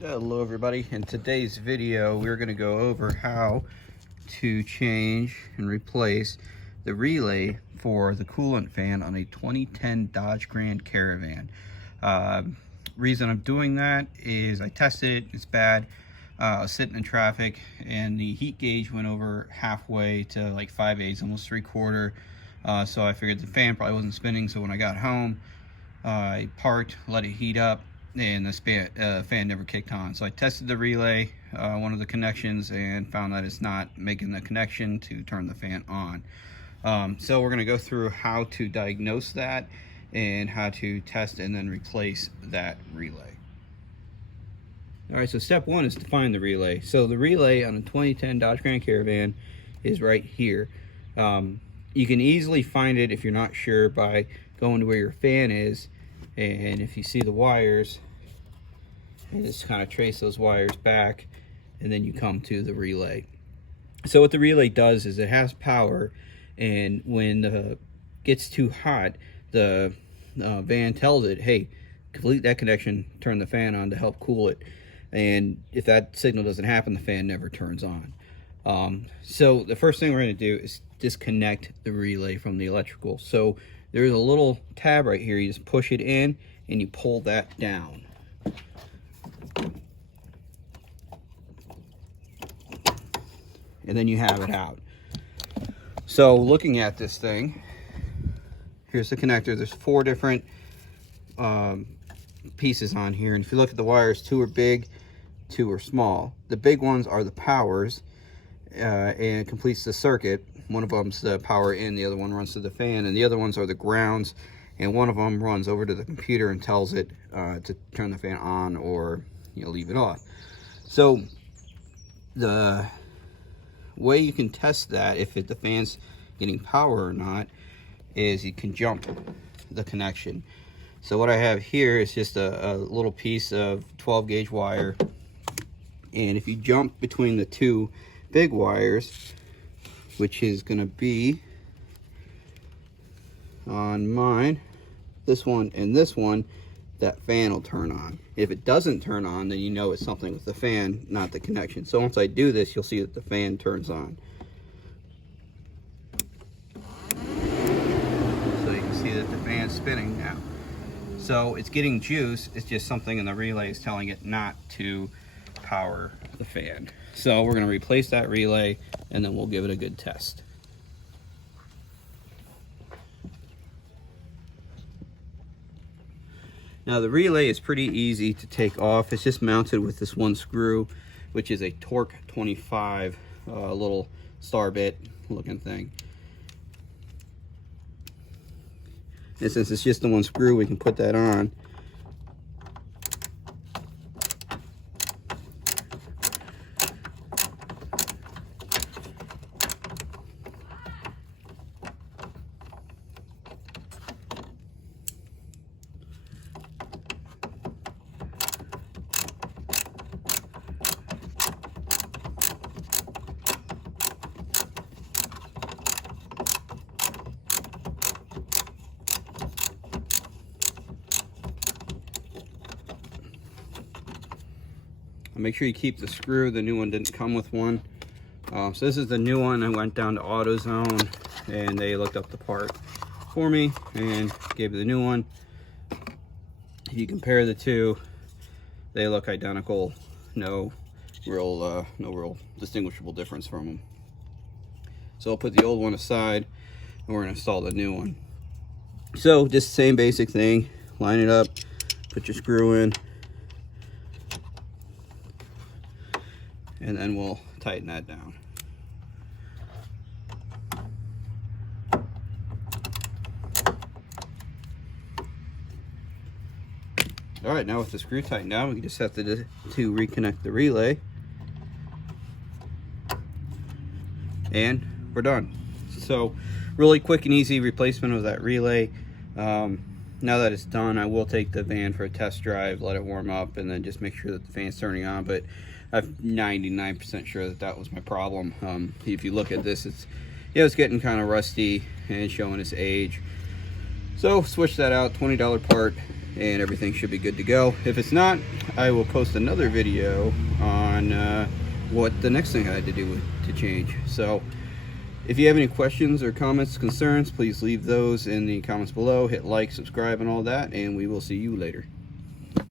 Hello everybody. In today's video we're going to go over how to change and replace the relay for the coolant fan on a 2010 Dodge Grand Caravan. Reason I'm doing that is I tested it, it's bad. I was sitting in traffic and the heat gauge went over halfway to like 5/8, almost 3/4. So I figured the fan probably wasn't spinning, so when I got home I parked, let it heat up, and the fan never kicked on. So I tested the relay, one of the connections, and found that it's not making the connection to turn the fan on. So we're going to go through how to diagnose that and how to test and then replace that relay. Alright, so step one is to find the relay. So the relay on a 2010 Dodge Grand Caravan is right here. You can easily find it if you're not sure by going to where your fan is, and if you see the wires, you just kind of trace those wires back and then you come to the relay. So what the relay does is it has power, and when it gets too hot, the van tells it, hey, complete that connection, turn the fan on to help cool it. And if that signal doesn't happen, the fan never turns on. So the first thing we're going to do is disconnect the relay from the electrical. So there's a little tab right here. You just push it in and you pull that down. And then you have it out. So looking at this thing, here's the connector. There's 4 different pieces on here, and if you look at the wires, 2 are big, 2 are small. The big ones are the powers, and it completes the circuit. One of them's the power in, the other one runs to the fan, and the other ones are the grounds, and one of them runs over to the computer and tells it to turn the fan on or leave it off. So the way you can test that if the fan's getting power or not is you can jump the connection. So what I have here is just a little piece of 12 gauge wire, and if you jump between the 2 big wires, which is going to be on mine, this one and this one, that fan will turn on. If it doesn't turn on, then you know it's something with the fan, not the connection. So once I do this, you'll see that the fan turns on. So you can see that the fan's spinning now. So it's getting juice, it's just something in the relay is telling it not to power the fan. So we're going to replace that relay and then we'll give it a good test. Now the relay is pretty easy to take off. It's just mounted with this one screw, which is a Torque 25 little star bit looking thing. And since it's just the one screw, we can put that on. Make sure you keep the screw. The new one didn't come with one. So this is the new one. I went down to AutoZone and they looked up the part for me and gave me the new one. If you compare the two, they look identical. No real distinguishable difference from them. So I'll put the old one aside and we're gonna install the new one. So just the same basic thing. Line it up, put your screw in, and then we'll tighten that down. All right, now with the screw tightened down, we just have to reconnect the relay, and we're done. So really quick and easy replacement of that relay. Now that it's done, I will take the van for a test drive, let it warm up, and then just make sure that the fan's turning on. But I'm 99% sure that that was my problem. If you look at this, it's getting kind of rusty and showing its age. So switch that out, $20 part, and everything should be good to go. If it's not, I will post another video on what the next thing I had to do to change. So if you have any questions or comments, concerns, please leave those in the comments below. Hit like, subscribe, and all that, and we will see you later.